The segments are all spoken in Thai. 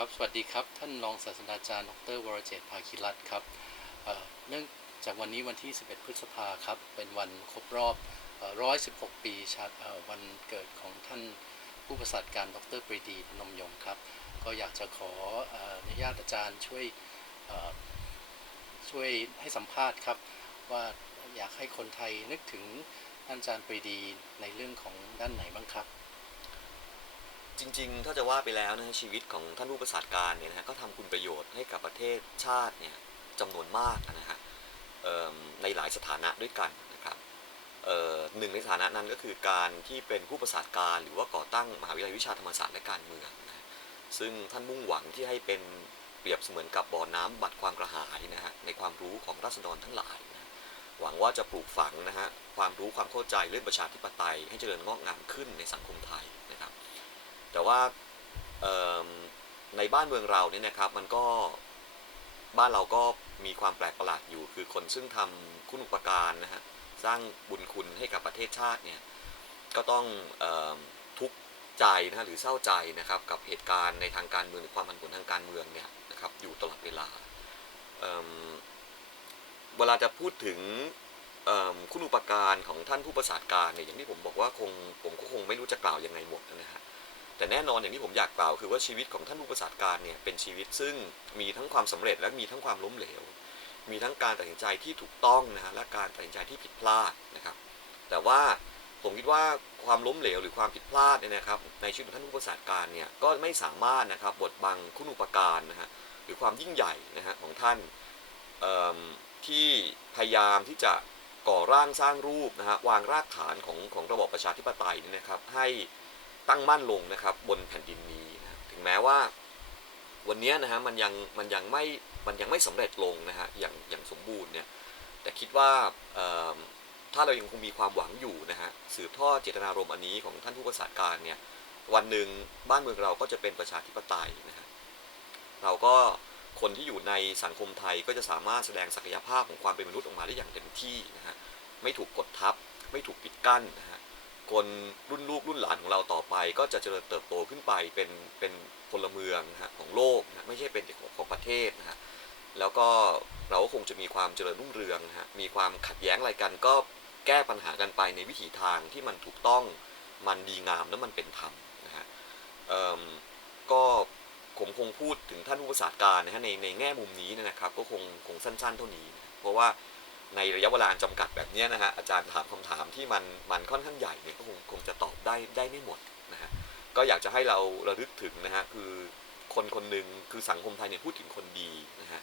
ครับสวัสดีครับ ท่านรองศาสตราจารย์ดรวรเจตภาคิรัตครับเนื่องจากวันนี้วันที่ 11 พฤษภาครับ เป็นวันครบรอบ 116 ปีชาติวันเกิดของท่านผู้ประสาทการดรปรีดีพนมยงค์ครับ ก็อยากจะขออนุญาตอาจารย์ช่วยช่วยให้สัมภาษณ์ครับ ว่าอยากให้คนไทยนึกถึงท่านอาจารย์ปรีดีในเรื่องของด้านไหนบ้างครับ จริง ๆ ถ้าจะว่าไปแล้วนะชีวิตของท่านผู้ประสาทการเนี่ยนะฮะก็ทำคุณประโยชน์ให้กับประเทศชาติเนี่ยจำนวนมากนะฮะในหลายสถานะด้วยกันนะครับหนึ่งในสถานะนั้นก็คือการที่เป็นผู้ประสาทการ หรือว่าก่อตั้งมหาวิทยาลัยวิชาธรรมศาสตร์และการเมืองนะฮะซึ่งท่านมุ่งหวังที่ให้เป็นเปรียบเสมือนกับบ่อน้ำบัดความกระหายนะฮะในความรู้ของราษฎรทั้งหลายนะหวังว่าจะปลูกฝังนะฮะความรู้ความเข้าใจเรื่องประชาธิปไตยให้เจริญงอกงามขึ้นในสังคมไทยนะครับ แต่ว่าในบ้านเมืองเราเนี่ยนะครับมันก็บ้านเราก็มีความแปลกประหลาดอยู่ คือคนซึ่งทำคุณอุปการนะฮะสร้างบุญคุณให้กับประเทศชาติเนี่ยก็ต้องอทุกข์ใจนะฮะหรือเศร้าใจนะครับกับเหตุการณ์ในทางการเมืองหรือความผันผวนทางการเมืองเนี่ยนะครับอยู่ตลอดเวลาเเวลาจะพูดถึงคุณอุปการของท่านผู้ประสาทการเนี่ยอย่างที่ผมบอกว่าคงผมก็คงไม่รู้จะกล่าวยังไงหมดนะฮะ แต่แน่นอนอย่างที่ผมอยากกล่าวคือว่าชีวิตของท่านผู้ประสาทการเนี่ยเป็นชีวิตซึ่งมีทั้งความสำเร็จและมีทั้งความล้มเหลว มีทั้งการตัดสินใจที่ถูกต้องนะฮะและการตัดสินใจที่ผิดพลาดนะครับ แต่ว่าผมคิดว่าความล้มเหลวหรือความผิดพลาดเนี่ยนะครับ ในชีวิตของท่านผู้ประสาทการเนี่ยก็ไม่สามารถนะครับบดบังคุณอุปการนะฮะหรือความยิ่งใหญ่นะฮะของท่านที่พยายามที่จะก่อร่างสร้างรูปนะฮะวางรากฐานของของระบอบประชาธิปไตยเนี่ยนะครับให้ ตั้งมั่นลงนะครับบนแผ่นดินนี้นะถึงแม้ว่าวันนี้นะฮะมันยังมันยังไม่มันยังไม่สำเร็จลงนะฮะอย่างอย่างสมบูรณ์เนี่ยแต่คิดว่าถ้าเรายังคงมีความหวังอยู่นะฮะสืบทอดเจตนารมณ์อันนี้ของท่านผู้ประสาทการเนี่ยวันหนึ่งบ้านเมืองเราก็จะเป็นประชาธิปไตยนะฮะเราก็คนที่อยู่ในสังคมไทยก็จะสามารถแสดงศักยภาพของความเป็นมนุษย์ออกมาได้อย่างเต็มที่นะฮะไม่ถูกกดทับ ไม่ถูกปิดกั้นนะ คนรุ่นลูกรุ่นหลานของเราต่อไป ก็จะเจริญเติบโตขึ้นไปเป็นเป็นพลเมืองนะฮะของโลกนะไม่ใช่เป็นของของประเทศนะฮะแล้วก็เราก็คงจะมีความเจริญรุ่งเรืองนะฮะมีความขัดแย้งอะไรกันก็แก้ปัญหากันไปในวิถีทางที่มันถูกต้องมันดีงามและมันเป็นธรรมนะฮะเอิ่มก็ผมคงพูดถึงท่านผู้ประสาทการนะฮะในในแง่มุมนี้นยนะครับ ก็คงคงสั้นๆ เท่านี้นะเพราะว่า ในระยะเวลาอันจำกัดแบบนี้นะฮะอาจารย์ถามคำถามที่มันมันค่อนข้างใหญ่เนี่ยก็คงคงจะตอบได้ได้ไม่หมดนะฮะก็อยากจะให้เราระลึกถึงนะฮะคือคนคนหนึ่งคือสังคมไทยเนี่ยพูดถึงคนดีนะฮะ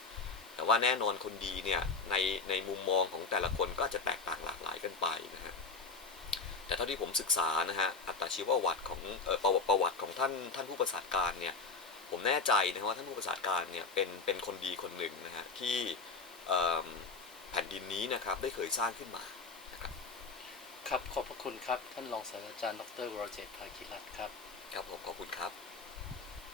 แต่ว่าแน่นอนคนดีเนี่ยในในมุมมองของแต่ละคนก็จะแตกต่างหลากหลายกันไปนะฮะแต่เท่าที่ผมศึกษานะฮะอัตชีวประวัติของเออประวัติประวัติของท่านท่านผู้ประสาทการเนี่ยผมแน่ใจนะว่าท่านผู้ประสาทการเนี่ยเป็นเป็นคนดีคนหนึ่งนะฮะที่ แผ่นดินนี้นะครับได้เคยสร้างขึ้นมานะครับครับขอบพระคุณครับ ท่านรองศาสตราจารย์ดรวรเจตน์ภาคิรัตน์ครับ ครับผมขอบคุณครับ